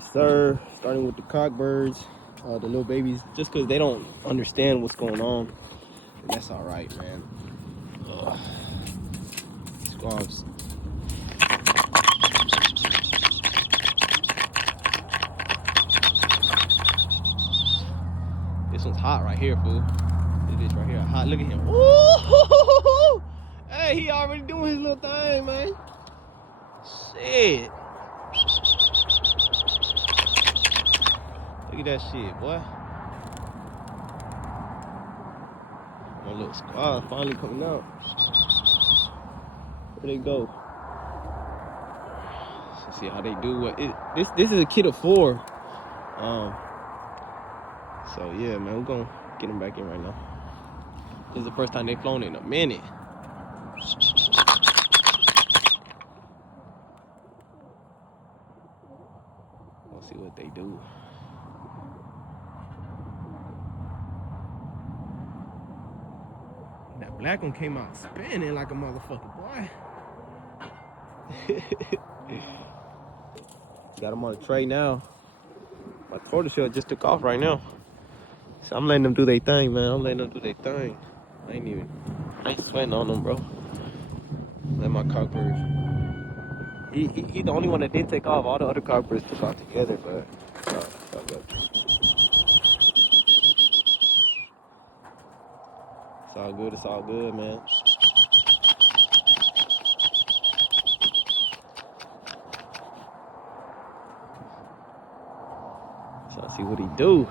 Yes, sir. Starting with the cockbirds, the little babies, just because they don't understand what's going on. And that's all right, man. Squabs. This one's hot right here, fool. It is right here. Hot. Look at him. Ooh! Hey, he already doing his little thing, man. Shit. Look at that shit, boy. My little squad finally coming out. Where they go? Let's see how they do. This is a kid of 4. So yeah, man, we're gonna get them back in right now. This is the first time they've flown in a minute. Let's see what they do. That black one came out spinning like a motherfucker, boy. Got him on the tray now. My tortoiseshell just took off right now. So I'm letting them do their thing, man. I'm letting them do their thing. I ain't sweating on them, bro. Let my cockbirds. He the only one that did take off. All the other cockbirds took off together, but it's all good. It's all good. It's all good, man. So I see what he do.